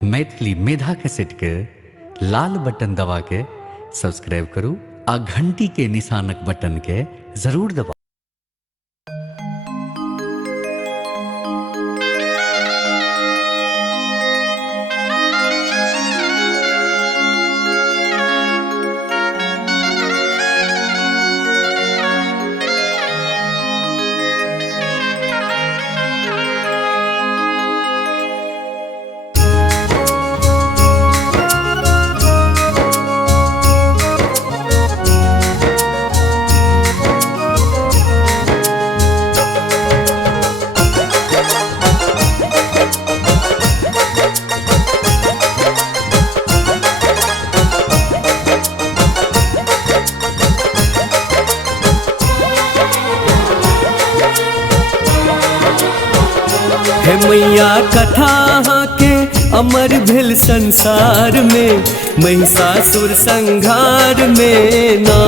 मैथिली मेधा cassette के लाल button दबा के सब्सक्राइब करू आ घंटी के निशानक बटन के जरूर दबाऊ। हे मैया कथा के अमर भेल संसार में, महिषासुर संहार में ना,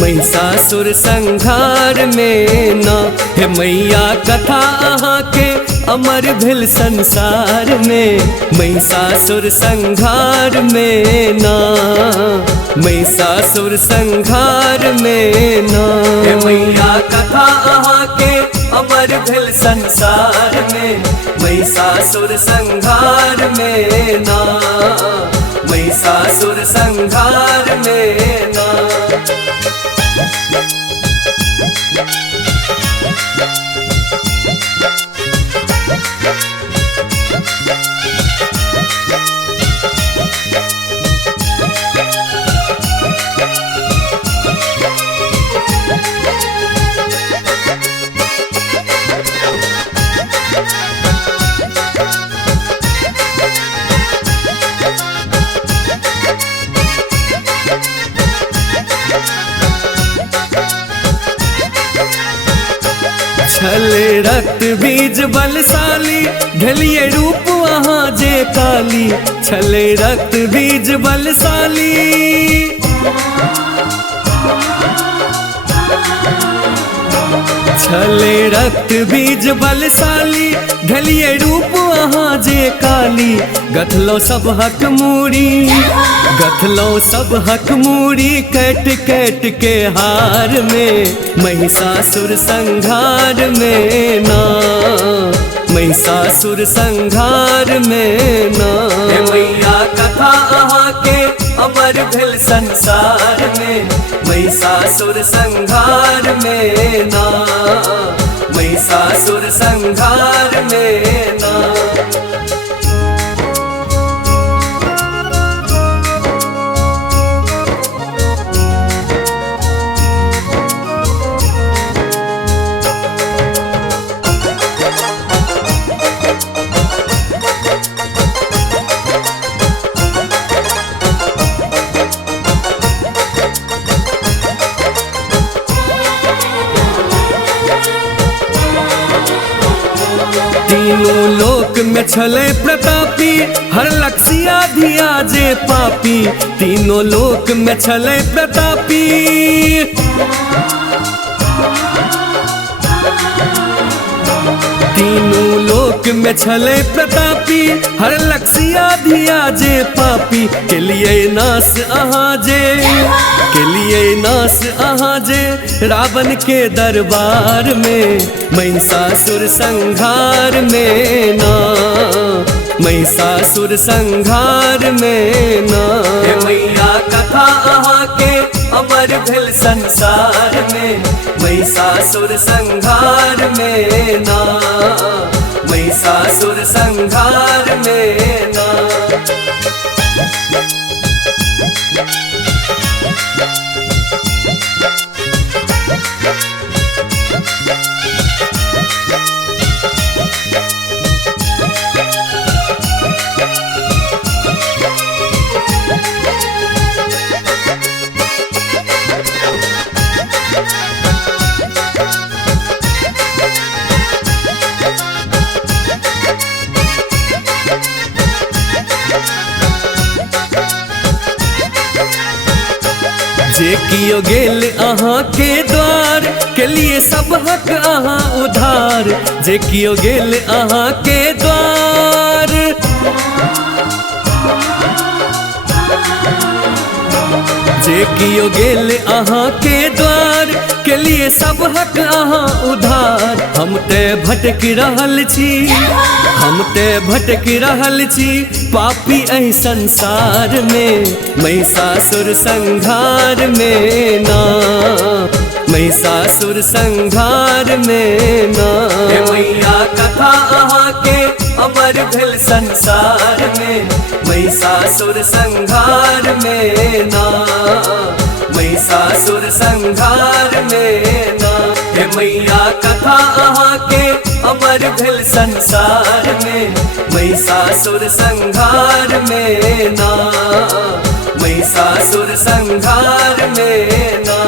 महिषासुर संहार में ना। हे मैया कथा के अमर भेल संसार में, महिषासुर संहार में ना, महिषासुर संहार में ना। हे मैया कथा के अमर भेल संसार में, महिषासुर संहार में ना, महिषासुर संहार में ना। छले रक्त बीज बलशाली, ढलिए रूप वहाँ जे काली। छले रक्त बीज बलशाली, छले रक्त बीज बलशाली, ढलिए रूप वहाँ जे काली। गथलो सब हक मूरी, गथलो सब हक मूरी, कैट कैट के हार में, महिषासुर संहार में ना, महिषासुर संहार में ना। हे मैया कथा के अमर भेल संसार में, महिषासुर संहार में ना, महिषासुर संहार में ना। तीनों लोक में छले प्रतापी, हर लक्ष्या धिया जे पापी। तीनों लोक में छले प्रतापी, तीनों लोक में छले प्रतापी, हर लक्ष्या धिया जे पापी। के लिए नाश अहाँ जे, के लिए नाश अहाँ जे, रावण के दरबार में, महिषासुर संहार में ना, महिषासुर संहार में ना। हे मैया कथा के अमर भेल संसार में, महिषासुर संहार में ना, महिषासुर संहार में ना। जे कियो गेल अहाँ के द्वार, के लिए सब हक अहाँ उधार। जे कियो गेल अहाँ के द्वार, जे कियो गेल अहाँ के द्वार के लिए सब हक अहाँ उधार। हम ते भटक रहल छी, हम ते भटक रहल छी पापी एहि संसार में। महिषासुर संहार में ना, महिषासुर संहार में ना। हे मैया कथा अहाँ के अमर भेल संसार में। महिषासुर संहार में ना, महिषासुर संहार में ना। हे मैया कथा अहाँ के अमर भेल संसार में। महिषासुर संहार में ना, महिषासुर संहार में ना।